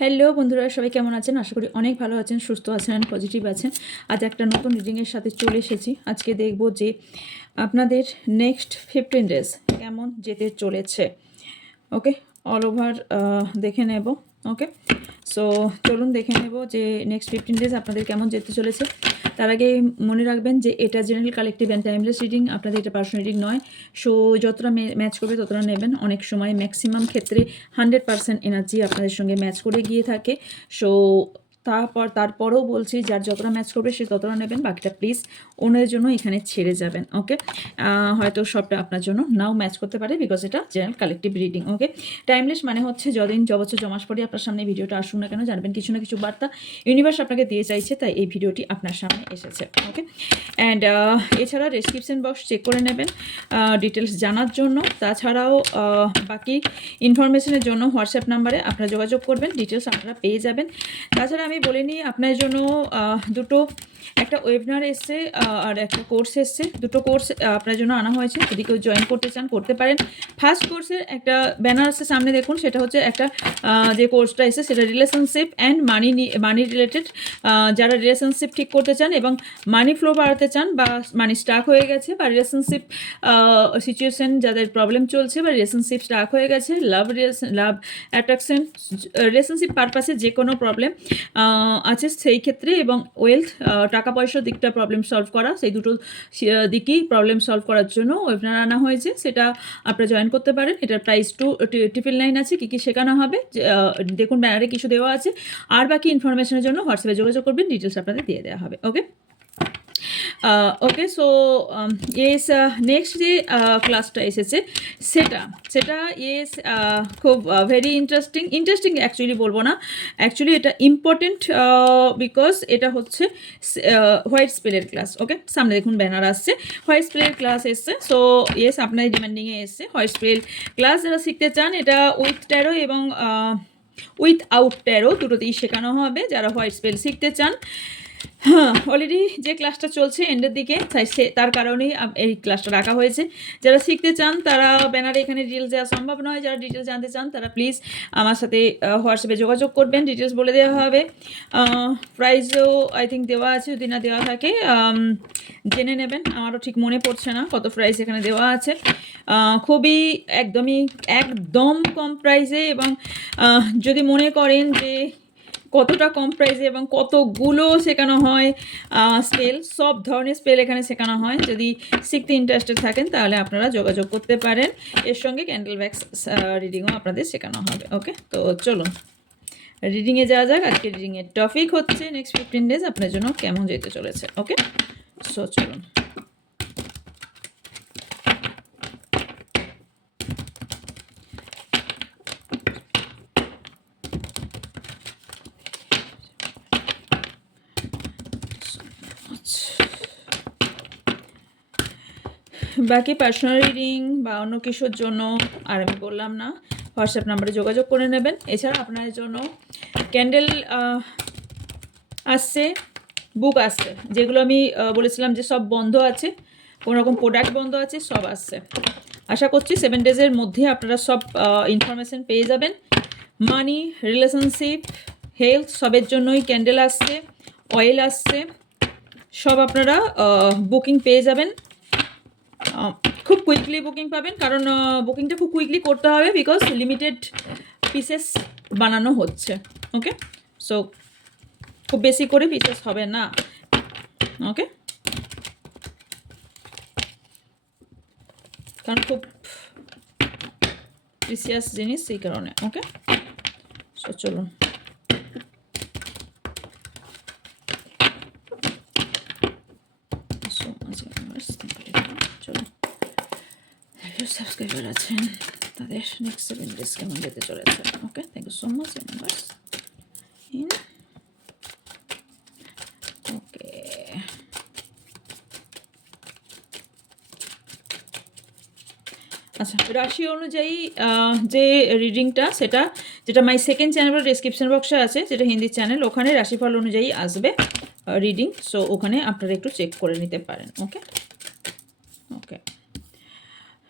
Hello বন্ধুরা, সবাই কেমন আছেন? আশা করি অনেক ভালো আছেন, সুস্থ আছেন অ্যান্ড পজিটিভ আছেন। আজ একটা নতুন রিডিংয়ের সাথে চলে এসেছি। আজকে দেখব যে আপনাদের নেক্সট 15 ডেজ কেমন যেতে চলেছে। ওকে, অল ওভার দেখে নেব। ওকে, সো চলুন দেখে নেব যে নেক্সট 15 ডেজ আপনাদের কেমন যেতে চলেছে। তার আগে মনে রাখবেন যে এটা general collective and timeless reading, আপনাদের এটা পার্সোনাল রিডিং নয়। সো যতটা ম্যাচ করবে ততটা নেবেন। অনেক সময় ম্যাক্সিমাম ক্ষেত্রে 100% এনার্জি আপনাদের সঙ্গে ম্যাচ করে গিয়ে থাকে। সো তারপরেও বলছি, যার যতটা ম্যাচ করবে সে ততটা নেবেন, বাকিটা প্লিজ অন্যদের জন্য এখানে ছেড়ে যাবেন। ওকে, হয়তো সবটা আপনার জন্য নাও ম্যাচ করতে পারে, বিকজ এটা জেনারেল কালেকটিভ রিডিং। ওকে, টাইমলেস মানে হচ্ছে যদিন যবছর জমাস পরে আপনার সামনে ভিডিওটা আসুন না কেন, জানবেন কিছু না কিছু বার্তা ইউনিভার্স আপনাকে দিয়ে চাইছে, তাই এই ভিডিওটি আপনার সামনে এসেছে। ওকে, অ্যান্ড এছাড়া ডেসক্রিপশন বক্স চেক করে নেবেন ডিটেলস জানার জন্য। তাছাড়াও বাকি ইনফরমেশনের জন্য হোয়াটসঅ্যাপ নাম্বারে আপনারা যোগাযোগ করবেন, ডিটেলস আপনারা পেয়ে যাবেন। তাছাড়া আমি বলে নিই, আপনার জন্য দুটো, একটা ওয়েবিনার এসছে আর একটা কোর্স এসছে। দুটো কোর্স আপনার জন্য আনা হয়েছে, যদি কেউ জয়েন করতে চান করতে পারেন। ফার্স্ট কোর্সের একটা ব্যানার আছে সামনে দেখুন, সেটা হচ্ছে একটা যে কোর্সটা এসে সেটা রিলেশনশিপ অ্যান্ড মানি রিলেটেড। যারা রিলেশনশিপ ঠিক করতে চান এবং মানি ফ্লো বাড়াতে চান, বা মানি স্টাক হয়ে গেছে, বা রিলেশনশিপ সিচুয়েশন যাদের প্রবলেম চলছে, বা রিলেশনশিপ স্টাক হয়ে গেছে, লাভ অ্যাট্রাকশন রিলেশনশিপ পারপাসে যে কোনো প্রবলেম আছে সেই ক্ষেত্রে, এবং ওয়েলথ টাকা পয়সার দিকটা প্রবলেম সলভ করা, সেই দুটো দিকই প্রবলেম সলভ করার জন্য ওয়েবিনার আনা হয়েছে। সেটা আপনারা জয়েন করতে পারেন। এটার প্রাইস 299 আছে। কী কী শেখানো হবে দেখুন, ব্যানারে কিছু দেওয়া আছে। আর বাকি ইনফরমেশনের জন্য হোয়াটসঅ্যাপে যোগাযোগ করবেন, ডিটেলস আপনাদের দিয়ে দেওয়া হবে। ওকে, ওকে, সো ইয়েস, নেক্সট যে ক্লাসটা এসেছে সেটা ইয়েস খুব ভেরি ইন্টারেস্টিং অ্যাকচুয়ালি বলবো না, অ্যাকচুয়ালি এটা ইম্পর্টেন্ট, বিকজ এটা হচ্ছে হোয়াইট স্পেলের ক্লাস। ওকে, সামনে দেখুন ব্যানার আসছে, হোয়াইট স্পেলের ক্লাস এসছে। সো ইয়েস, আপনাদের ডিমান্ডিংয়ে এসছে হোয়াইট স্পেল ক্লাস। যারা শিখতে চান, এটা উইথ ট্যারো এবং উইথ আউট ট্যারো দুটোতেই শেখানো হবে যারা হোয়াইট স্পেল শিখতে চান। হ্যাঁ, অলরেডি যে ক্লাসটা চলছে এন্ডের দিকে, তার কারণেই এই ক্লাসটা রাখা হয়েছে। যারা শিখতে চান তারা ব্যানারে এখানে ডিটেলস দেওয়া সম্ভব নয়, যারা ডিটেলস জানতে চান তারা প্লিজ আমার সাথে হোয়াটসঅ্যাপে যোগাযোগ করবেন, ডিটেলস বলে দেওয়া হবে। প্রাইসও আই থিঙ্ক দেওয়া আছে, যদি না দেওয়া থাকে জেনে নেবেন। আমারও ঠিক মনে পড়ছে না কত প্রাইস এখানে দেওয়া আছে। খুবই একদম কম প্রাইসে, এবং যদি মনে করেন যে কতটা কম প্রাইসে এবং কতগুলো শেখানো হয় স্পেল, সব ধরনের স্পেল এখানে শেখানো হয়। যদি শিখতে ইন্টারেস্টেড থাকেন তাহলে আপনারা যোগাযোগ করতে পারেন। এর সঙ্গে ক্যান্ডেল ব্যাক্স রিডিংও আপনাদের শেখানো হবে। ওকে, তো চলুন রিডিংয়ে যাওয়া যাক। আজকে রিডিংয়ের টপিক হচ্ছে নেক্সট 15 ডেজ আপনার জন্য কেমন যেতে চলেছে। ওকে, সো চলুন। বাকি পার্সোনাল রিডিং বা অন্য কিছুর জন্য আর আমি বললাম না, হোয়াটসঅ্যাপ নাম্বারে যোগাযোগ করে নেবেন। এছাড়া আপনার জন্য ক্যান্ডেল আসছে, বুক আসছে, যেগুলো আমি বলেছিলাম যে সব বন্ধ আছে, কোনো রকম প্রোডাক্ট বন্ধ আছে, সব আসছে। আশা করছি 7 ডেজের মধ্যে আপনারা সব ইনফরমেশান পেয়ে যাবেন। মানি, রিলেশনশিপ, হেলথ সবের জন্যই ক্যান্ডেল আসছে, অয়েল আসছে, সব আপনারা বুকিং পেয়ে যাবেন। খুব কুইকলি বুকিং পাবেন, কারণ বুকিংটা খুব কুইকলি করতে হবে, বিকজ লিমিটেড পিসেস বানানো হচ্ছে। ওকে, সো খুব বেশি করে পিসেস হবে না। ওকে, কারণ খুব প্রিসিয়াস জিনিস, সেই কারণে। ওকে, সো চলুন। সাবস্ক্রাইবার আছেন তাদের নেক্সট 7 ডেজ কেমন যেতে চলেছে। Okay, thank you so much universe. Okay, আচ্ছা, রাশি অনুযায়ী যে রিডিংটা, সেটা যেটা মাই সেকেন্ড চ্যানেলের ডেসক্রিপশন বক্সে আছে, যেটা হিন্দি চ্যানেল, ওখানে রাশিফল অনুযায়ী আসবে রিডিং। সো ওখানে আপনারা একটু চেক করে নিতে পারেন। ওকে, ওকে,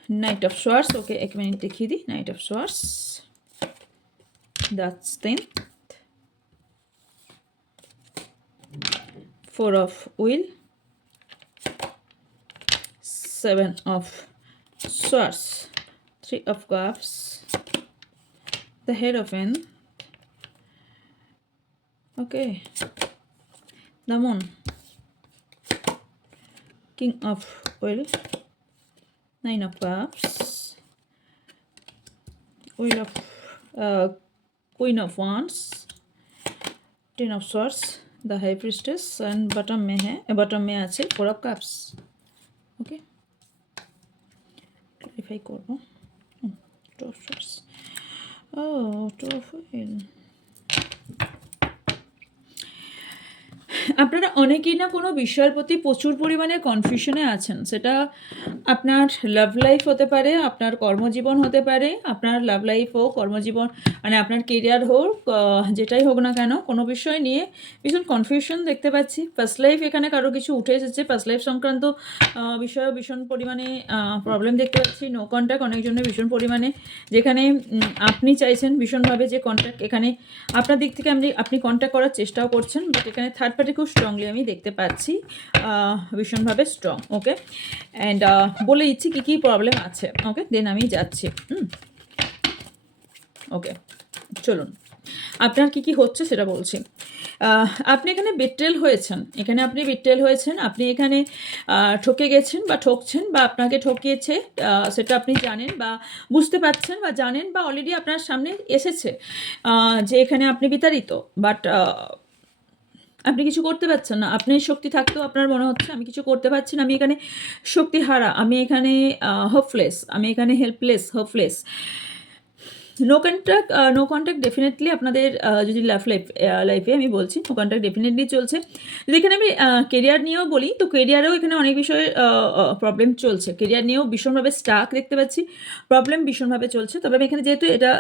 নাইট অফ সোয়ার্স। ওকে, এক মিনিট দেখিয়ে দিই। Night of swords, the 10th, 4 of wheel, 7 of swords, 3 of cups, the Hierophant, okay, the Moon, King of wheel, 9 of cups, wheel of Queen of wands, 10 of swords, the High Priestess, and bottom में আছে 4 of cups. Okay, clarify করব. 2 of swords, oh, 2 of wheel. আপনারা অনেকেই না কোনো বিষয়ের প্রতি প্রচুর পরিমাণে কনফিউশনে আছেন। সেটা আপনার লাভ লাইফ হতে পারে, আপনার কর্মজীবন হতে পারে, আপনার লাভ লাইফ হোক, কর্মজীবন মানে আপনার কেরিয়ার হোক, যেটাই হোক না কেন, কোনো বিষয় নিয়ে ভীষণ কনফিউশন দেখতে পাচ্ছি। ফার্স্ট লাইফ এখানে কারো কিছু উঠে এসেছে, ফার্স্ট লাইফ সংক্রান্ত বিষয়েও ভীষণ পরিমাণে প্রবলেম দেখতে পাচ্ছি। নো কন্ট্যাক্ট অনেকজনের ভীষণ পরিমাণে, যেখানে আপনি চাইছেন ভীষণভাবে যে কন্ট্যাক্ট, এখানে আপনার দিক থেকে আপনি কন্ট্যাক্ট করার চেষ্টাও করছেন, বাট এখানে থার্ড পার্টি খুব স্ট্রংলি আমি দেখতে পাচ্ছি, ভীষণভাবে স্ট্রং। ওকে, অ্যান্ড বলে দিচ্ছি কী কী প্রবলেম আছে। ওকে, দেন আমি যাচ্ছি। ওকে, চলুন, আপনার কি কি হচ্ছে সেটা বলছি। আপনি এখানে বিট্রেল হয়েছেন, আপনি এখানে ঠকে গেছেন বা ঠকছেন, বা আপনাকে ঠকিয়েছে, সেটা আপনি জানেন বা বুঝতে পারছেন বা জানেন, বা অলরেডি আপনার সামনে এসেছে যে এখানে আপনি বিতাড়িত, বাট আপনি কিছু করতে পারছেন না। আপনার শক্তি থাকতেও আপনার মনে হচ্ছে আমি কিছু করতে পারছি না, আমি এখানে শক্তিহারা, আমি এখানে হোপলেস, আমি এখানে helpless, hopeless. No contact definitely আপনাদের, যদি লাইফে আমি বলছি নো কন্ট্যাক্ট ডেফিনেটলি চলছে। যদি এখানে আমি কেরিয়ার নিয়েও বলি, তো কেরিয়ারেও এখানে অনেক বিষয়ে প্রবলেম চলছে, কেরিয়ার নিয়েও ভীষণভাবে স্টাক দেখতে পাচ্ছি, প্রবলেম ভীষণভাবে চলছে। তবে আমি এখানে যেহেতু এটা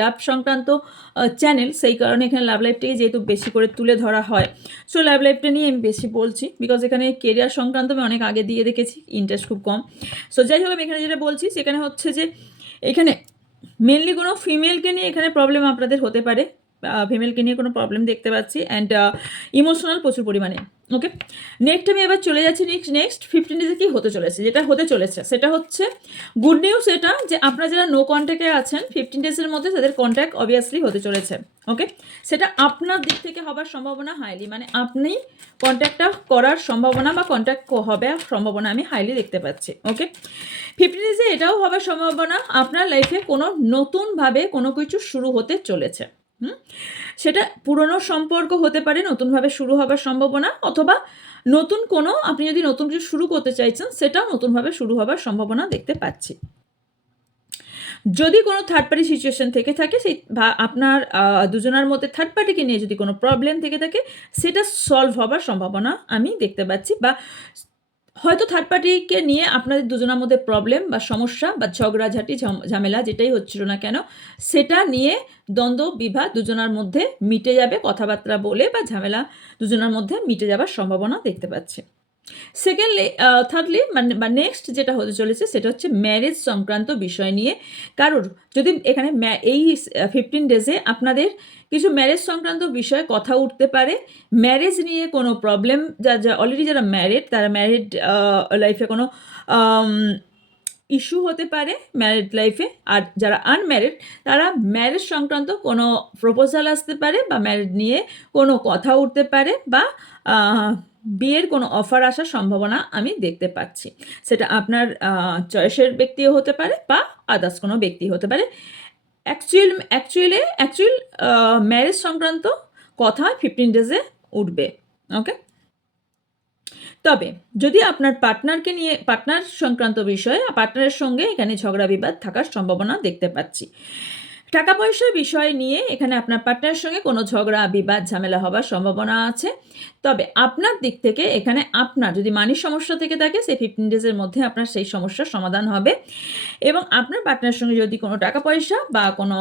লাভ সংক্রান্ত চ্যানেল, সেই কারণে এখানে লাভ লাইফটাকে যেহেতু বেশি করে তুলে ধরা হয়, সো লাভ লাইফটা নিয়ে আমি বেশি বলছি, বিকজ এখানে কেরিয়ার সংক্রান্ত আমি অনেক আগে দিয়ে রেখেছি, ইন্টারেস্ট খুব কম। সো যাই হোক, আমি এখানে যেটা বলছি সেখানে হচ্ছে যে এখানে মেনলি কোনো ফিমেলকে নিয়ে এখানে প্রবলেম আপনাদের হতে পারে, ফিমেলকে নিয়ে কোনো প্রবলেম দেখতে পাচ্ছি, অ্যান্ড ইমোশনাল প্রচুর পরিমাণে। ওকে, নেক্সট আমি এবার চলে যাচ্ছি নেক্সট 15 ডেজে কী হতে চলেছে। যেটা হতে চলেছে সেটা হচ্ছে গুড নিউজ, এটা যে আপনারা যারা নো কন্ট্যাক্টে আছেন 15 ডেজের মধ্যে তাদের কন্ট্যাক্ট অবভিয়াসলি হতে চলেছে। ওকে, সেটা আপনার দিক থেকে হবার সম্ভাবনা হাইলি, মানে আপনি কন্ট্যাক্টটা করার সম্ভাবনা বা কন্ট্যাক্ট হবে সম্ভাবনা আমি হাইলি দেখতে পাচ্ছি। ওকে, 15 ডেজে এটাও হবার সম্ভাবনা আপনার লাইফে কোনো নতুনভাবে কোনো কিছু শুরু হতে চলেছে। সেটা পুরনো সম্পর্ক হতে পারে, নতুনভাবে শুরু হবার সম্ভাবনা, অথবা নতুন কোনো, আপনি যদি নতুন কিছু শুরু করতে চাইছেন সেটাও নতুনভাবে শুরু হবার সম্ভাবনা দেখতে পাচ্ছি। যদি কোনো থার্ড পার্টি সিচুয়েশন থেকে থাকে, সেই আপনার দুজনের মধ্যে থার্ড পার্টিকে নিয়ে যদি কোনো প্রবলেম থেকে থাকে, সেটা সলভ হবার সম্ভাবনা আমি দেখতে পাচ্ছি, বা হয়তো থার্ড পার্টিকে নিয়ে আপনাদের দুজনের মধ্যে প্রবলেম বা সমস্যা বা ঝগড়াঝাটি ঝামেলা যেটাই হচ্ছিল না কেন, সেটা নিয়ে দ্বন্দ্ব বিবাদ দুজনের মধ্যে মিটে যাবে, কথাবার্তা বলে বা ঝামেলা দুজনের মধ্যে মিটে যাবার সম্ভাবনা দেখতে পাচ্ছি। থার্ডলি বা নেক্সট যেটা হতে চলেছে সেটা হচ্ছে ম্যারেজ সংক্রান্ত বিষয় নিয়ে কারোর, যদি এখানে এই 15 ডেজে আপনাদের কিছু ম্যারেজ সংক্রান্ত বিষয়ে কথা উঠতে পারে, ম্যারেজ নিয়ে কোনো প্রবলেম, অলরেডি যারা ম্যারিড তারা ম্যারিড লাইফে কোনো ইস্যু হতে পারে ম্যারিড লাইফে, আর যারা আনম্যারিড তারা ম্যারেজ সংক্রান্ত কোনো প্রপোজাল আসতে পারে, বা ম্যারিড নিয়ে কোনো কথা উঠতে পারে, বা বিয়ের কোনো অফার আসার সম্ভাবনা আমি দেখতে পাচ্ছি। সেটা আপনার চয়েসের ব্যক্তিও হতে পারে বা আদার্স কোনো ব্যক্তি হতে পারে। অ্যাকচুয়াল ম্যারেজ সংক্রান্ত কথা 15 ডেজে উঠবে। ওকে, তবে যদি আপনার পার্টনার সংক্রান্ত বিষয়ে পার্টনারের সঙ্গে এখানে ঝগড়া বিবাদ থাকার সম্ভাবনা দেখতে পাচ্ছি। টাকা পয়সার বিষয় নিয়ে এখানে আপনার পার্টনারের সঙ্গে কোনো ঝগড়া বিবাদ ঝামেলা হবার সম্ভাবনা আছে। তবে আপনার দিক থেকে এখানে আপনার যদি মানির সমস্যা থেকে থাকে, সেই 15 ডেজের মধ্যে আপনার সেই সমস্যার সমাধান হবে, এবং আপনার পার্টনারের সঙ্গে যদি কোনো টাকা পয়সা বা কোনো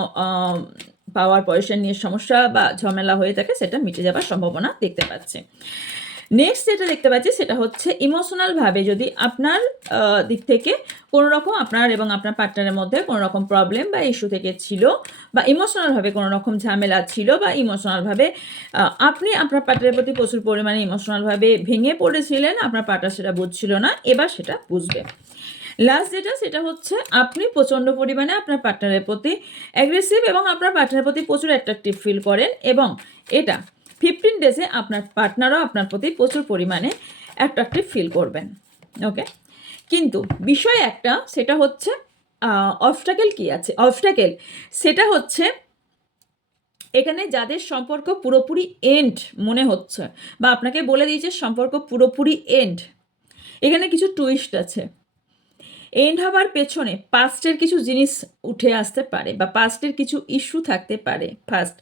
পাওয়ার পয়সা নিয়ে সমস্যা বা ঝামেলা হয়ে থাকে, সেটা মিটে যাবার সম্ভাবনা দেখতে পাচ্ছে। নেক্সট যেটা দেখতে পাচ্ছি সেটা হচ্ছে ইমোশনালভাবে যদি আপনার দিক থেকে কোনো রকম আপনার এবং আপনার পার্টনারের মধ্যে কোনো রকম প্রবলেম বা ইস্যু থেকে ছিল, বা ইমোশনালভাবে কোনো রকম ঝামেলা ছিল, বা ইমোশনালভাবে আপনি আপনার পার্টনারের প্রতি প্রচুর পরিমাণে ইমোশনালভাবে ভেঙে পড়েছিলেন, আপনার পার্টনার সেটা বুঝছিল না, এবার সেটা বুঝবে। লাস্ট যেটা সেটা হচ্ছে আপনি প্রচণ্ড পরিমাণে আপনার পার্টনারের প্রতি অ্যাগ্রেসিভ এবং আপনার পার্টনারের প্রতি প্রচুর অ্যাট্রাকটিভ ফিল করেন, এবং এটা 15 ডেজে আপনার পার্টনারও আপনার প্রতি প্রচুর পরিমাণে অ্যাট্রাকটিভ ফিল করবেন। ওকে, কিন্তু বিষয় একটা, সেটা হচ্ছে অবস্ট্যাকেল কি আছে। অবস্ট্যাকেল সেটা হচ্ছে এখানে যাদের সম্পর্ক পুরোপুরি এন্ড মনে হচ্ছে, বা আপনাকে বলে দিয়েছে সম্পর্ক পুরোপুরি এন্ড, এখানে কিছু টুইস্ট আছে। এন্ড হওয়ার পেছনে পাস্টের কিছু জিনিস উঠে আসতে পারে, বা পাস্টের কিছু ইস্যু থাকতে পারে ফার্স্ট।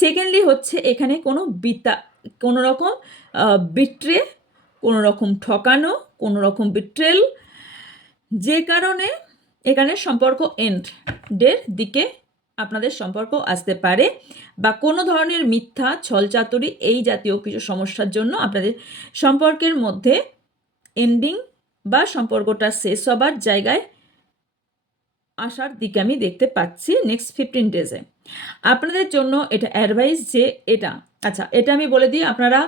সেকেন্ডলি হচ্ছে এখানে কোনো রকম বিট্রে, কোনো রকম ঠকানো, কোনো রকম বিট্রেল, যে কারণে এখানে সম্পর্ক এন্ডের দিকে আপনাদের সম্পর্ক আসতে পারে, বা কোনো ধরনের মিথ্যা ছলচাতুরি এই জাতীয় কিছু সমস্যার জন্য আপনাদের সম্পর্কের মধ্যে এন্ডিং বা সম্পর্কটা শেষ হবার জায়গায় আসার দিকে আমি দেখতে পাচ্ছি নেক্সট 15 ডেজে। আপনাদের জন্য এটা অ্যাডভাইস যে এটা, আচ্ছা এটা আমি বলে দিই, আপনারা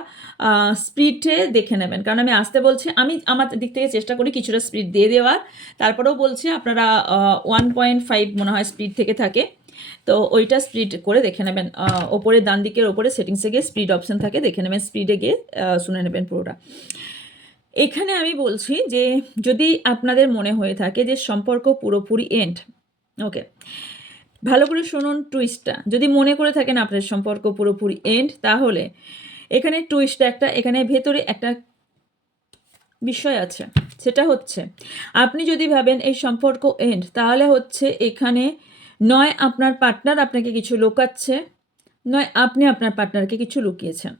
স্পিডে দেখে নেবেন, কারণ আমি আসতে বলছি, আমি আমার দিক থেকে চেষ্টা করি কিছুটা স্পিড দিয়ে দেওয়ার, তারপরেও বলছি আপনারা 1.5 মনে হয় স্পিড থেকে থাকে, তো ওইটা স্পিড করে দেখে নেবেন। ওপরে ডান দিকের ওপরে সেটিংসে গিয়ে স্পিড অপশান থাকে, দেখে নেবেন, স্পিডে গিয়ে শুনে নেবেন পুরোটা। এখানে আমি বলছি যে যদি আপনাদের মনে হয়ে থাকে যে সম্পর্ক পুরোপুরি এন্ড, ওকে ভালো করে শুনুন টুইস্টটা, যদি মনে করে থাকেন আপনাদের সম্পর্ক পুরোপুরি এন্ড, তাহলে এখানে টুইস্টটা একটা, এখানে ভেতরে একটা বিষয় আছে, সেটা হচ্ছে আপনি যদি ভাবেন এই সম্পর্ক এন্ড, তাহলে হচ্ছে এখানে নয় আপনার পার্টনার আপনাকে কিছু লুকাচ্ছে, নয় আপনি আপনার পার্টনারকে কিছু লুকিয়েছেন।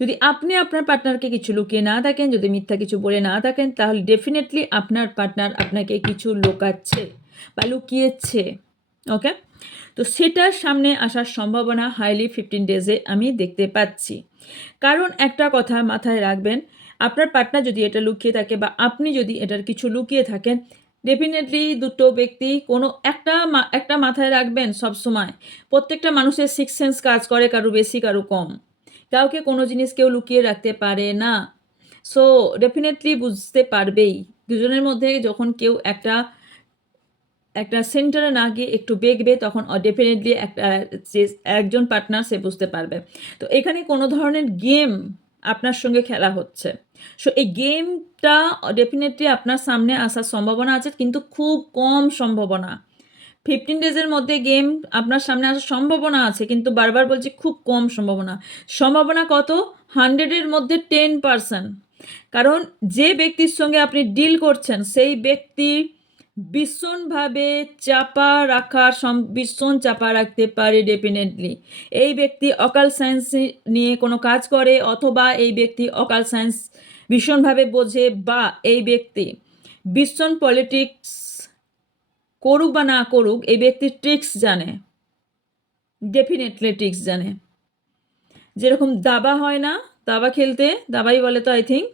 যদি আপনি আপনার পার্টনারকে কিছু লুকিয়ে না থাকেন, যদি মিথ্যা কিছু বলে না থাকেন, তাহলে ডেফিনেটলি আপনার পার্টনার আপনাকে কিছু লুকাচ্ছে বা লুকিয়েছে। ওকে, তো সেটার সামনে আসার সম্ভাবনা হাইলি 15 ডেজে আমি দেখতে পাচ্ছি। কারণ একটা কথা মাথায় রাখবেন, আপনার পার্টনার যদি এটা লুকিয়ে থাকে বা আপনি যদি এটার কিছু লুকিয়ে থাকেন, ডেফিনেটলি দুটো ব্যক্তি কোনো একটা মাথায় রাখবেন সবসময়, প্রত্যেকটা মানুষের সিক্স সেন্স কাজ করে, কারো বেশি কারো কম, কাউকে কোনো জিনিস কেউ লুকিয়ে রাখতে পারে না। সো ডেফিনেটলি বুঝতে পারবেই দুজনের মধ্যে যখন কেউ একটা সেন্টারে না গিয়ে একটু বেগবে, তখন ডেফিনেটলি একজন পার্টনার সে বুঝতে পারবে। তো এখানে কোনো ধরনের গেম আপনার সঙ্গে খেলা হচ্ছে, সো এই গেমটা ডেফিনেটলি আপনার সামনে আসার সম্ভাবনা আছে, কিন্তু খুব কম সম্ভাবনা। 15 ডেজের মধ্যে গেম আপনার সামনে আসার সম্ভাবনা আছে, কিন্তু বারবার বলছি খুব কম সম্ভাবনা। সম্ভাবনা কত? 100-এর মধ্যে 10%। কারণ যে ব্যক্তির সঙ্গে আপনি ডিল করছেন সেই ব্যক্তি ভীষণভাবে ভীষণ চাপা রাখতে পারে ডেফিনেটলি। এই ব্যক্তি অকাল সায়েন্স নিয়ে কোনো কাজ করে, অথবা এই ব্যক্তি অকাল সায়েন্স ভীষণভাবে বোঝে, বা এই ব্যক্তি ভীষণ পলিটিক্স করুক বা না করুক, এই ব্যক্তি ট্রিক্স জানে, ডেফিনেটলি ট্রিক্স জানে। যেরকম দাবা হয় না, দাবা খেলতে, দাবাই বলে তো আই থিঙ্ক,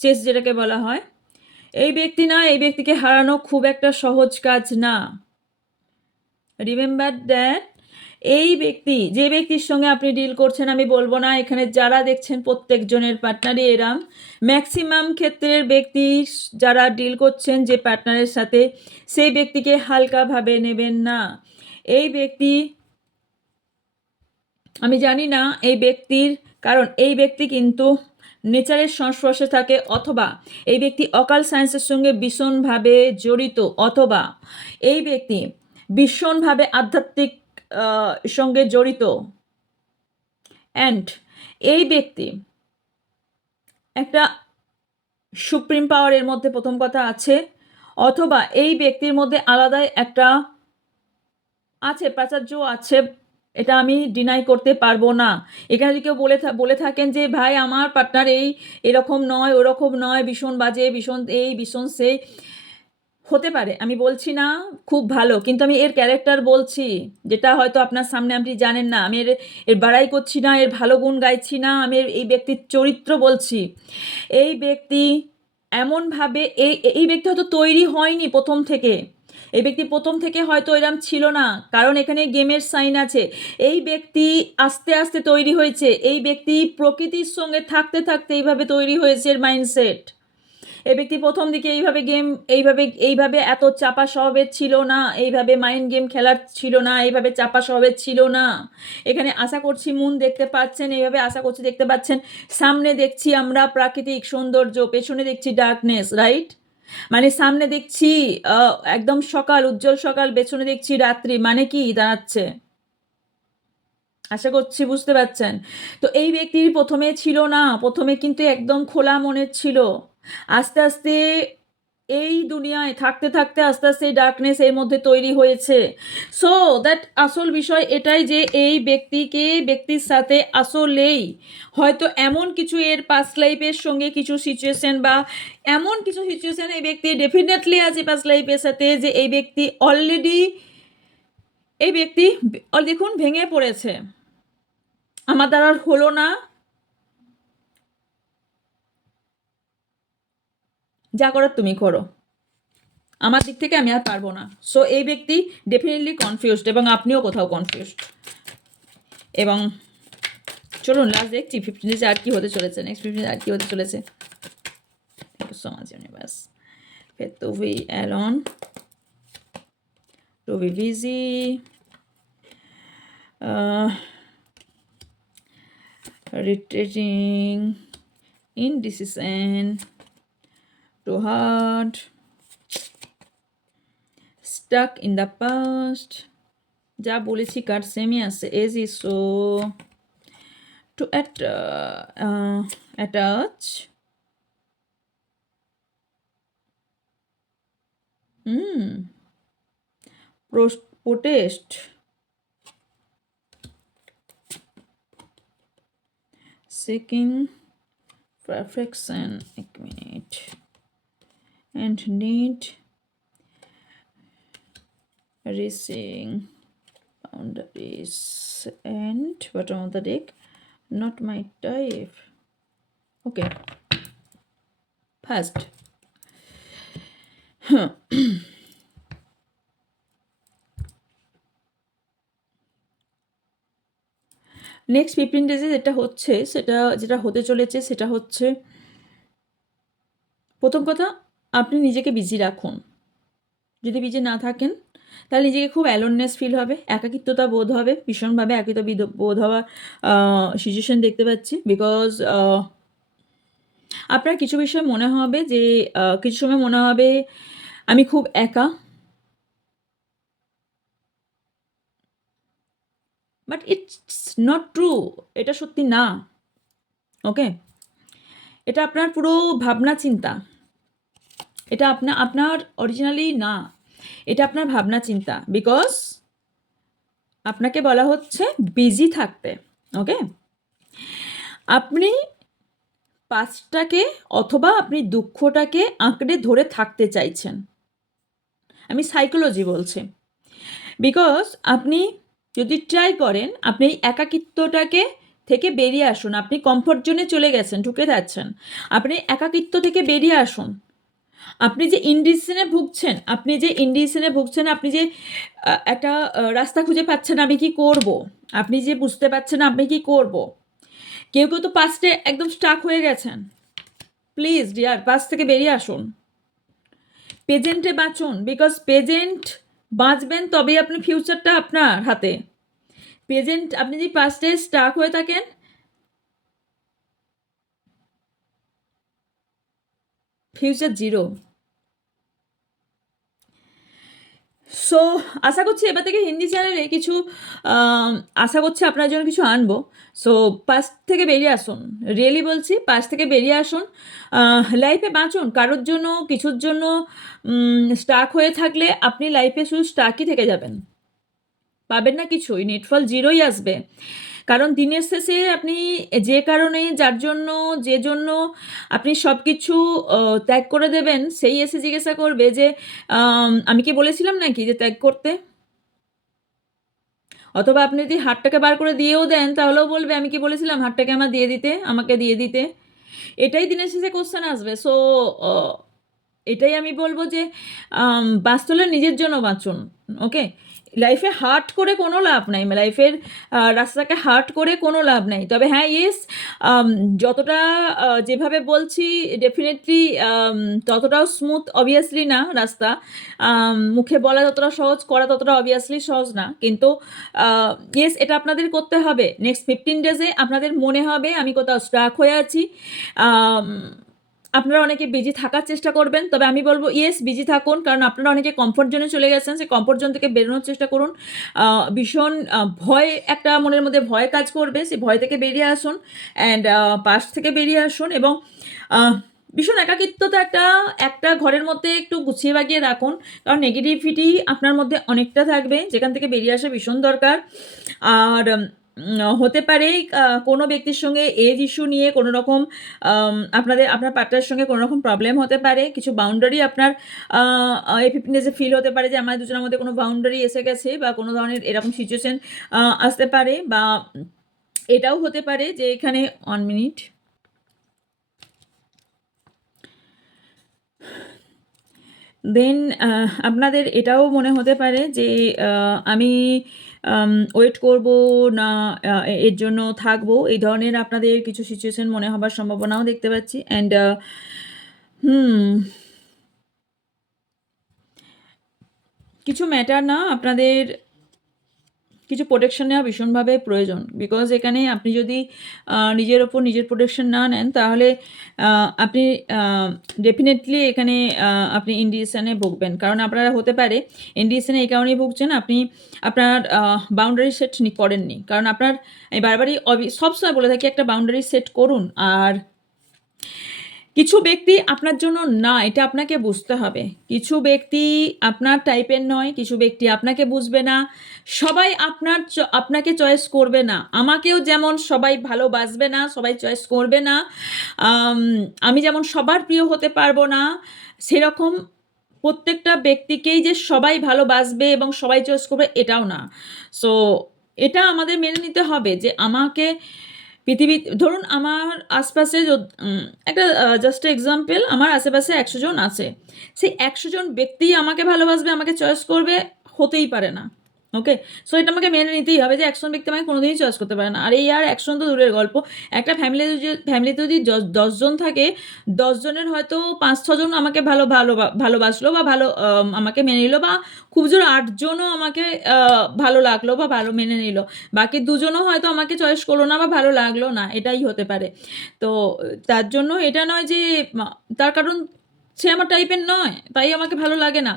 চেস যেটাকে বলা হয়, এই ব্যক্তি না, এই ব্যক্তিকে হারানো খুব একটা সহজ কাজ না। রিমেম্বার দ্যাট, এই ব্যক্তি, যে ব্যক্তির সঙ্গে আপনি ডিল করছেন, আমি বলবো না এখানে যারা দেখছেন প্রত্যেকজনের পার্টনারই এরাম, ম্যাক্সিমাম ক্ষেত্রের ব্যক্তি যারা ডিল করছেন যে পার্টনারের সাথে, সেই ব্যক্তিকে হালকাভাবে নেবেন না। এই ব্যক্তি, আমি জানি না এই ব্যক্তির, কারণ এই ব্যক্তি কিন্তু নেচারের সংস্পর্শে থাকে, অথবা এই ব্যক্তি অকাল সায়েন্সের সঙ্গে ভীষণভাবে জড়িত, অথবা এই ব্যক্তি ভীষণভাবে আধ্যাত্মিক সঙ্গে জড়িত, অ্যান্ড এই ব্যক্তি একটা সুপ্রিম পাওয়ারের মধ্যে প্রথম কথা আছে, অথবা এই ব্যক্তির মধ্যে আলাদাই একটা আছে, প্রাচার্য আছে, এটা আমি ডিনাই করতে পারবো না। এখানে যদি কেউ বলে থাকেন যে ভাই আমার পার্টনার এরকম নয়, ওরকম নয়, ভীষণ বাজে, ভীষণ এই ভীষণ সেই, হতে পারে, আমি বলছি না খুব ভালো, কিন্তু আমি এর ক্যারেক্টার বলছি, যেটা হয়তো আপনার সামনে আপনি জানেন না। আমি এর বাড়াই করছি না, এর ভালো গুণ গাইছি না, আমি এই ব্যক্তির চরিত্র বলছি। এই ব্যক্তি এমনভাবে এই ব্যক্তি হয়তো তৈরি হয়নি প্রথম থেকে, এই ব্যক্তি প্রথম থেকে হয়তো এরম ছিল না, কারণ এখানে গেমের সাইন আছে। এই ব্যক্তি আস্তে আস্তে তৈরি হয়েছে, এই ব্যক্তি প্রকৃতির সঙ্গে থাকতে থাকতে এইভাবে তৈরি হয়েছে এর মাইন্ডসেট। এই ব্যক্তি প্রথম দিকে এইভাবে এত চাপা স্বভাবের ছিল না, এইভাবে মাইন্ড গেম খেলার ছিল না, এইভাবে চাপা স্বভাবের ছিল না। এখানে আশা করছি মুন দেখতে পাচ্ছেন, এইভাবে আশা করছি দেখতে পাচ্ছেন। সামনে দেখছি আমরা প্রাকৃতিক সৌন্দর্য, পেছনে দেখছি ডার্কনেস, রাইট? মানে সামনে দেখছি একদম সকাল, উজ্জ্বল সকাল, পেছনে দেখছি রাত্রি। মানে কি দাঁড়াচ্ছে? আশা করছি বুঝতে পারছেন। তো এই ব্যক্তির প্রথমে ছিল না, প্রথমে কিন্তু একদম খোলা মনের ছিল। আস্তে আস্তে এই দুনিয়ায় থাকতে থাকতে আস্তে আস্তে ডার্কনেস এর মধ্যে তৈরি হয়েছে। সো দ্যাট আসল বিষয় এটাই যে এই ব্যক্তির সাথে আসলেই হয়তো এমন কিছু এর পাস্ট লাইফের সঙ্গে কিছু সিচুয়েশন, বা এমন কিছু সিচুয়েশন এই ব্যক্তি ডেফিনেটলি আছে পাস্ট লাইফের সাথে, যে এই ব্যক্তি অলরেডি দেখুন ভেঙে পড়েছে। আমার দ্বারা আর হলো না, যা করার তুমি করো, আমার দিক থেকে আমি আর পারবো না। সো এই ব্যক্তি ডেফিনেটলি কনফিউজড, এবং আপনিও কোথাও কনফিউজড। এবং চলুন লাস্ট দেখছি 15 ডেজে আর কি হতে চলেছে, নেক্সট 15 ডেজে আর কি হতে চলেছে। Thank you so much universe. Faith to be alone, to be busy, retreating, indecision, too hard, stuck in the past, যা বলেছি কার্ড সেমই আছে, as is so to attach, protest, seeking perfection, এক minute, and need reaching boundaries, and bottom of the deck, not my type. Okay, first next 15 ডেজে যেটা হচ্ছে, যেটা হতে চলেছে সেটা হচ্ছে, প্রথম কথা, আপনি নিজেকে বিজি রাখুন। যদি বিজি না থাকেন তাহলে নিজেকে খুব অ্যালোননেস ফিল হবে, একাকিত্বতা বোধ হবে, ভীষণভাবে একাকিত্ব বোধ হওয়ার সিচুয়েশন দেখতে পাচ্ছি। বিকজ আপনার কিছু বিষয় মনে হবে যে কিছু সময় মনে হবে আমি খুব একা, বাট ইটস নট ট্রু, এটা সত্যি না। ওকে, এটা আপনার পুরো ভাবনা চিন্তা, এটা আপনার অরিজিনালি না, এটা আপনার ভাবনা চিন্তা। বিকজ আপনাকে বলা হচ্ছে বিজি থাকতে। ওকে, আপনি পাস্টটাকে অথবা আপনি দুঃখটাকে আঁকড়ে ধরে থাকতে চাইছেন, আমি সাইকোলজি বলছি। বিকজ আপনি যদি ট্রাই করেন, আপনি এই একাকিত্বটাকে থেকে বেরিয়ে আসুন। আপনি কমফর্ট জোনে চলে গেছেন, ঢুকে যাচ্ছেন, আপনি একাকিত্ব থেকে বেরিয়ে আসুন। আপনি যে ইনডিসিশনে ভুগছেন, আপনি যে একটা রাস্তা খুঁজে পাচ্ছেন আমি কি করব, আপনি যে বুঝতে পারছেন আপনি কি করব। কেউ কেউ তো পাস্টে একদম স্টাক হয়ে গেছেন। প্লিজ ডিয়ার, পাস্ট থেকে বেরিয়ে আসুন, প্রেজেন্টে বাঁচুন। বিকজ প্রেজেন্ট বাঁচবেন তবেই আপনি ফিউচারটা আপনার হাতে। প্রেজেন্ট, আপনি যদি পাস্টে স্টাক হয়ে থাকেন, ফিউচার জিরো। সো আশা করছি এবার থেকে হিন্দি চ্যানেলে কিছু আশা করছি আপনার জন্য কিছু আনবো। সো পাস্ট থেকে বেরিয়ে আসুন, রিয়েলি বলছি, পাস্ট থেকে বেরিয়ে আসুন, লাইফে বাঁচুন। কারোর জন্য কিছুর জন্য স্টাক হয়ে থাকলে আপনি লাইফে শুধু স্টাকই থেকে যাবেন, পাবেন না কিছুই, নেটফল জিরোই আসবে। কারণ দিনের শেষে আপনি যে কারণে যার জন্য যে জন্য আপনি সব কিছু ত্যাগ করে দেবেন, সেই এসে জিজ্ঞাসা করবে যে আমি কি বলেছিলাম নাকি যে ত্যাগ করতে? অথবা আপনি যদি হাতটাকে বার করে দিয়েও দেন তাহলেও বলবে আমি কি বলেছিলাম হাতটাকে আমাকে দিয়ে দিতে। এটাই দিনের শেষে কোশ্চেন আসবে। সো এটাই আমি বলবো যে বাঁচতে হলে নিজের জন্য বাঁচুন। ওকে, লাইফে হার্ট করে কোনো লাভ নাই, লাইফের রাস্তাকে হার্ট করে কোনো লাভ নাই। তবে হ্যাঁ, ইয়েস, যতটা যেভাবে বলছি ডেফিনেটলি ততটাও স্মুথ অবভিয়াসলি না রাস্তা। মুখে বলা যতটা সহজ, করা ততটা অবভিয়াসলি সহজ না। কিন্তু ইয়েস, এটা আপনাদের করতে হবে। নেক্সট 15 ডেজে আপনাদের মনে হবে আমি কোথাও স্টাক হয়ে আছি। আপনারা অনেকে বিজি থাকার চেষ্টা করবেন, তবে আমি বলবো ইয়েস, বিজি থাকুন, কারণ আপনারা অনেকে কমফোর্ট জোনে চলে গেছেন। সেই কমফোর্ট জোন থেকে বেরোনোর চেষ্টা করুন। ভীষণ ভয়, একটা মনের মধ্যে ভয় কাজ করবে, সেই ভয় থেকে বেরিয়ে আসুন অ্যান্ড পাশ থেকে বেরিয়ে আসুন। এবং ভীষণ একাকিত্বতা একটা ঘরের মধ্যে একটু গুছিয়ে বাগিয়ে রাখুন, কারণ নেগেটিভিটি আপনার মধ্যে অনেকটা থাকবে, যেখান থেকে বেরিয়ে আসা ভীষণ দরকার। আর হতে পারে কোনো ব্যক্তির সঙ্গে এজ ইস্যু নিয়ে কোনো রকম আপনার পার্টনারের সঙ্গে কোনো রকম প্রবলেম হতে পারে। কিছু বাউন্ডারি আপনার এই 15 ডেজে ফিল হতে পারে যে আমাদের দুজনের মধ্যে কোনো বাউন্ডারি এসে গেছে, বা কোনো ধরনের এরকম সিচুয়েশন আসতে পারে। বা এটাও হতে পারে যে এখানে 1 মিনিট, দেন আপনাদের এটাও মনে হতে পারে যে আমি ওয়েট করব না, এর জন্য থাকবো, এই ধরনের আপনাদের কিছু সিচুয়েশন মনে হবার সম্ভাবনাও দেখতে পাচ্ছি। অ্যান্ড কিছু ম্যাটার না, আপনাদের কিছু প্রোটেকশন নেওয়া ভীষণভাবে প্রয়োজন। বিকজ এখানে আপনি যদি নিজের ওপর নিজের প্রোটেকশন না নেন, তাহলে আপনি ডেফিনেটলি এখানে আপনি ইনডিসিশনে ভুগবেন। কারণ আপনারা হতে পারে ইনডিসিশনে এই কারণেই ভুগছেন, আপনি আপনার বাউন্ডারি সেট করেননি। কারণ আপনার, আমি বারবারই সবসময় বলে থাকি, একটা বাউন্ডারি সেট করুন। আর কিছু ব্যক্তি আপনার জন্য না, এটা আপনাকে বুঝতে হবে। কিছু ব্যক্তি আপনার টাইপের নয়, কিছু ব্যক্তি আপনাকে বুঝবে না, সবাই আপনাকে চয়েস করবে না। আমাকেও যেমন সবাই ভালোবাসবে না, সবাই চয়েস করবে না, আমি যেমন সবার প্রিয় হতে পারবো না, সেরকম প্রত্যেকটা ব্যক্তিকেই যে সবাই ভালোবাসবে এবং সবাই চয়েস করবে এটাও না। সো এটা আমাদের মেনে নিতে হবে যে আমাকে পৃথিবী, ধরুন আমার আশপাশে একটা জাস্ট এক্সাম্পল, আমার আশেপাশে 100 জন আছে, সেই 100 জন ব্যক্তিই আমাকে ভালোবাসবে, আমাকে চয়েস করবে, হতেই পারে না। ওকে, সো এটা আমাকে মেনে নিতেই হবে যে 100 জন ব্যক্তি আমাকে কোনোদিনই চয়েস করতে পারে না। আর এই আর 100 জন তো দূরের গল্প, একটা ফ্যামিলিতে যদি 10 জন থাকে, 10 জনের হয়তো 5-6 জন আমাকে ভালোবাসলো বা ভালো আমাকে মেনে নিল, বা খুব জোর 8 জনও আমাকে ভালো লাগলো বা ভালো মেনে নিল, বাকি 2 জনও হয়তো আমাকে চয়েস করলো না বা ভালো লাগলো না, এটাই হতে পারে। তো তার জন্য এটা নয় যে তার কারণ সে আমার টাইপের নয় তাই আমাকে ভালো লাগে না।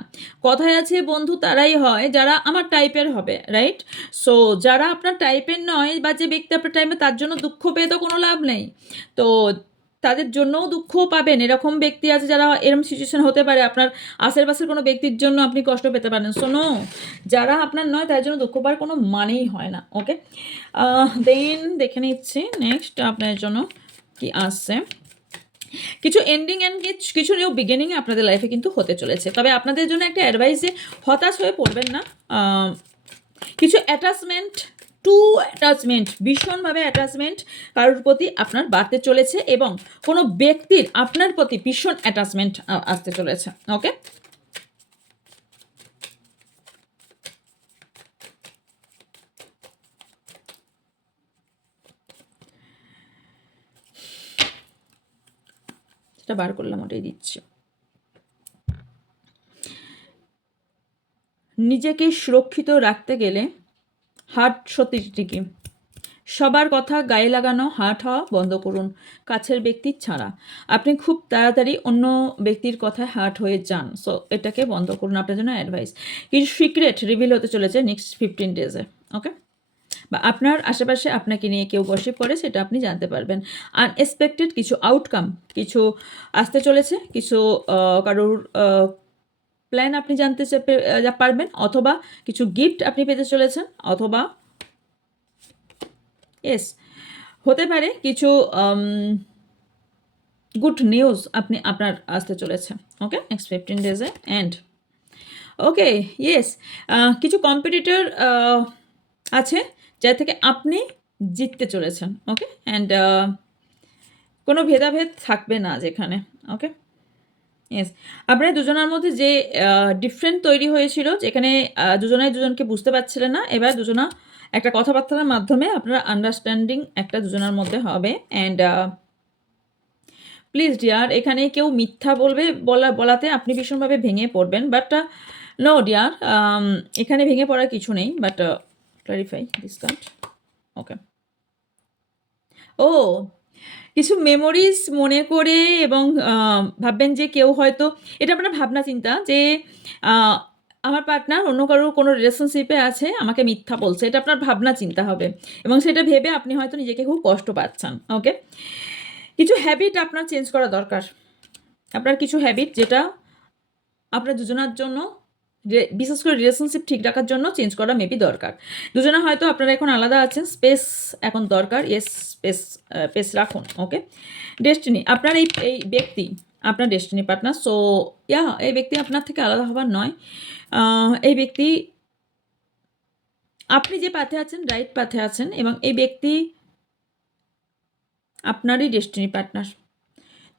কথায় আছে বন্ধু তারাই হয় যারা আমার টাইপের হবে, রাইট? সো যারা আপনার টাইপের নয়, বা যে ব্যক্তি আপনার টাইপের, তার জন্য দুঃখ পেয়ে তো কোনো লাভ নেই। তো তাদের জন্যও দুঃখও পাবেন। এরকম ব্যক্তি আছে যারা, এরকম সিচুয়েশন হতে পারে আপনার আশেপাশের কোনো ব্যক্তির জন্য আপনি কষ্ট পেতে পারেন। শোনো, যারা আপনার নয় তার জন্য দুঃখ পাওয়ার কোনো মানেই হয় না। ওকে, দেন দেখে নিচ্ছি নেক্সট আপনার জন্য কি আসছে। কিছু এন্ডিং অ্যান্ড কিছু নিউ বিগিনিং আপনাদের লাইফে কিন্তু হতে চলেছে। তবে আপনাদের জন্য একটা অ্যাডভাইস যে হতাশ হয়ে পড়বেন না। কিছু অ্যাটাচমেন্ট, ভীষণভাবে অ্যাটাচমেন্ট কারোর প্রতি আপনার বাড়তে চলেছে, এবং কোনো ব্যক্তির আপনার প্রতি ভীষণ অ্যাটাচমেন্ট আসতে চলেছে। ওকে, সেটা বার করলাম, ওটাই দিচ্ছি। নিজেকে সুরক্ষিত রাখতে গেলে হার্ট সত্যি টিকি, সবার কথা গায়ে লাগানো হার্ট হওয়া বন্ধ করুন, কাছের ব্যক্তির ছাড়া। আপনি খুব তাড়াতাড়ি অন্য ব্যক্তির কথায় হার্ট হয়ে যান। সো এটাকে বন্ধ করুন, আপনার জন্য অ্যাডভাইস। কিছু সিক্রেট রিভিল হতে চলেছে নেক্সট 15 ডেজে। ওকে, বা আপনার আশেপাশে আপনাকে নিয়ে কেউ গসিপ করে, সেটা আপনি জানতে পারবেন। আনএক্সপেক্টেড কিছু আউটকাম কিছু আসতে চলেছে, কিছু কারোর প্ল্যান আপনি জানতে পারবেন, অথবা কিছু গিফট আপনি পেতে চলেছেন, অথবা ইয়েস, হতে পারে কিছু গুড নিউজ আপনার আসতে চলেছে। ওকে, নেক্সট 15 ডেজে অ্যান্ড ওকে ইয়েস, কিছু কম্পিটিটর আছে যার থেকে আপনি জিততে চলেছেন। ওকে, অ্যান্ড কোনো ভেদাভেদ থাকবে না যেখানে। ওকে, ইয়েস, আপনার দুজনের মধ্যে যে ডিফারেন্ট তৈরি হয়েছিল, যেখানে দুজনাই দুজনকে বুঝতে পারছিলেন না, এবার দুজনা একটা কথাবার্তার মাধ্যমে আপনার আন্ডারস্ট্যান্ডিং একটা দুজনের মধ্যে হবে। অ্যান্ড প্লিজ ডিয়ার, এখানে কেউ মিথ্যা বলাতে আপনি ভীষণভাবে ভেঙে পড়বেন, বাট নো ডিয়ার, এখানে ভেঙে পড়ার কিছু নেই, বাট ক্লারিফাই দিস কার্ড। ওকে, ও কিছু মেমোরিজ মনে করে এবং ভাববেন যে কেউ হয়তো, এটা আপনার ভাবনা চিন্তা যে আমার পার্টনার অন্য কারোর কোনো রিলেশনশিপে আছে, আমাকে মিথ্যা বলছে, এটা আপনার ভাবনা চিন্তা হবে এবং সেটা ভেবে আপনি হয়তো নিজেকে খুব কষ্ট পাচ্ছেন। ওকে, কিছু হ্যাবিট আপনার চেঞ্জ করা দরকার, আপনার কিছু হ্যাবিট যেটা আপনার দুজনের জন্য, বিশেষ করে রিলেশনশিপ ঠিক রাখার জন্য চেঞ্জ করা মেবি দরকার। দুজনে হয়তো আপনারা এখন আলাদা আছেন, স্পেস এখন দরকার। ইয়েস, স্পেস রাখুন। ওকে, ডেস্টিনি, আপনার এই ব্যক্তি আপনার ডেস্টিনি পার্টনার। সো এই ব্যক্তি আপনার থেকে আলাদা হবার নয়। এই ব্যক্তি, আপনি যে পাথে আছেন রাইট পাথে আছেন এবং এই ব্যক্তি আপনারই ডেস্টিনি পার্টনার।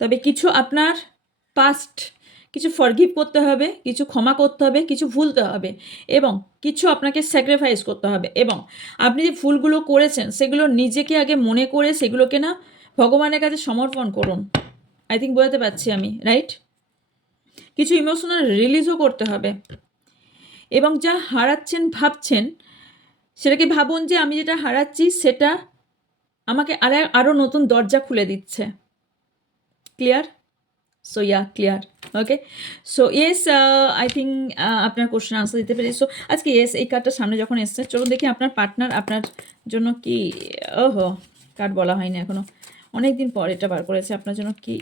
তবে কিছু আপনার পাস্ট, কিছু ফরগিভ করতে হবে, কিছু ক্ষমা করতে হবে, কিছু ভুলতে হবে এবং কিছু আপনাকে স্যাক্রিফাইস করতে হবে। এবং আপনি যে ভুলগুলো করেছেন সেগুলো নিজেকে আগে মনে করে সেগুলোকে না ভগবানের কাছে সমর্পণ করুন। আই থিঙ্ক বোঝাতে পারছি আমি, রাইট? কিছু ইমোশনাল রিলিজও করতে হবে এবং যা হারাচ্ছেন ভাবছেন সেটাকে ভাবুন যে আমি যেটা হারাচ্ছি সেটা আমাকে আরও নতুন দরজা খুলে দিচ্ছে। Clear? So clear. Okay, so yes, I think আপনার কোশ্চেন আনসার দিতে পেরেছি। সো আজকে ইয়েস, এই কার্ডটার সামনে যখন এসছে, চলুন দেখি আপনার পার্টনার আপনার জন্য কি, ওহো কার্ড বলা হয়নি এখনও, অনেক দিন পর এটা বার করেছে, আপনার জন্য কি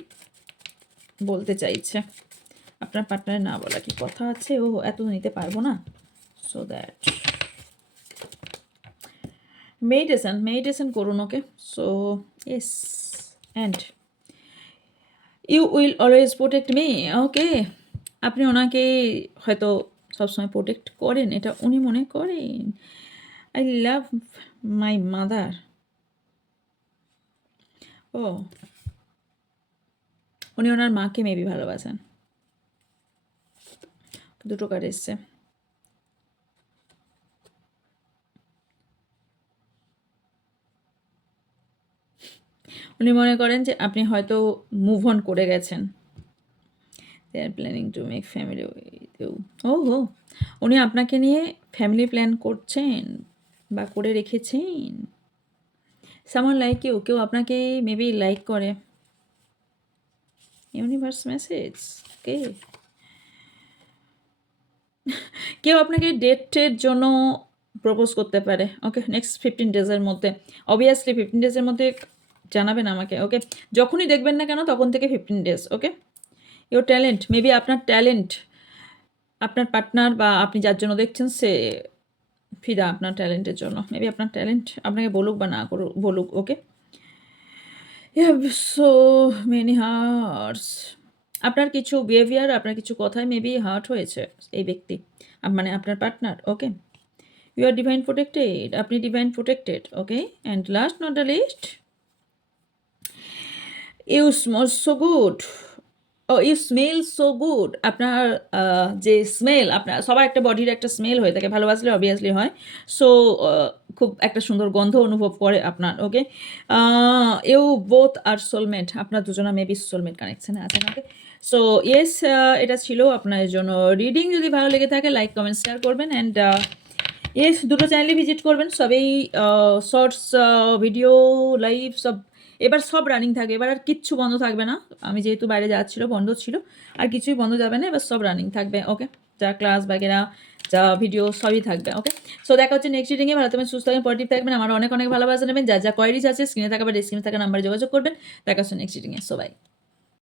বলতে চাইছে। আপনার পার্টনারের না বলা কি কথা আছে? এত নিতে পারবো না। সো দ্যাট মেডিটেশন করুন। Okay, so yes, and you will always protect me. Okay, আপনি ওনাকে হয়তো সবসময় প্রোটেক্ট করেন, এটা উনি মনে করেন। I love my mother. ও, উনি ওনার মাকে মেবি ভালোবাসেন। দুটো কার্ড এসছে। উনি মনে করেন যে আপনি হয়তো মুভ অন করে গেছেন। They are planning to make family with you. উনি আপনাকে নিয়ে ফ্যামিলি প্ল্যান করছেন বা করে রেখেছেন। সামওয়ান লাইক ইউ, কেউ আপনাকে মেবি লাইক করে। Universe message. ওকে, কেউ আপনাকে ডেটের জন্য প্রপোজ করতে পারে। ওকে, নেক্সট 15 ডেজের মধ্যে, অবভিয়াসলি 15 ডেজের মধ্যে জানাবেন আমাকে। ওকে, যখনই দেখবেন না কেন তখন থেকে 15 days. Okay, your talent, maybe আপনার ট্যালেন্ট, আপনার পার্টনার বা আপনি যার জন্য দেখছেন সে ফিদা আপনার ট্যালেন্টের জন্য। মেবি আপনার ট্যালেন্ট আপনাকে বলুক বা না বলুক। Okay, you have so many hearts. আপনার কিছু বিহেভিয়ার, আপনার কিছু কথায় মেবি হার্ট হয়েছে এই ব্যক্তি, মানে আপনার partner. Okay, you are divine protected, আপনি divine protected. Okay, and last not the least, you smell so good. You smell so good. আপনার যে স্মেল, আপনার সবার একটা বডির একটা স্মেল হয়ে থাকে, ভালোবাসলে অবভিয়াসলি হয়। সো খুব একটা সুন্দর গন্ধ অনুভব করে আপনার। ওকে, ইউ বোথ আর সোলমেট, আপনার দুজনা মেবি সোলমেট কানেকশানে আছেন। ওকে, সো ইয়েস, এটা ছিল আপনার জন্য রিডিং। যদি ভালো লেগে থাকে লাইক কমেন্ট শেয়ার করবেন অ্যান্ড ইয়েস, দুটো চ্যানেলে ভিজিট করবেন। সবেই শর্টস ভিডিও লাইভ সব এবার সব রানিং থাকবে, এবার আর কিচ্ছু বন্ধ থাকবে না। আমি যেহেতু বাইরে যাচ্ছিল বন্ধ ছিল, আর কিছুই বন্ধ যাবে না, এবার সব রানিং থাকবে। ওকে, যা ক্লাস বাগেরা যা ভিডিও সবই থাকবে। ওকে, সো দেখা হচ্ছে নেক্সট রিডিংয়ে। ভালো থাকবেন, সুস্থ থাকবেন, পজিটিভ থাকবেন। আমার অনেক অনেক ভালোবাসা নেবেন। যা কোয়ারিজ আছে স্ক্রিনে থাকা বা ডিসক্রিনে থাকা নাম্বারে যোগাযোগ করবেন। দেখা হচ্ছে নেক্সট রিডিংয়ে। So by.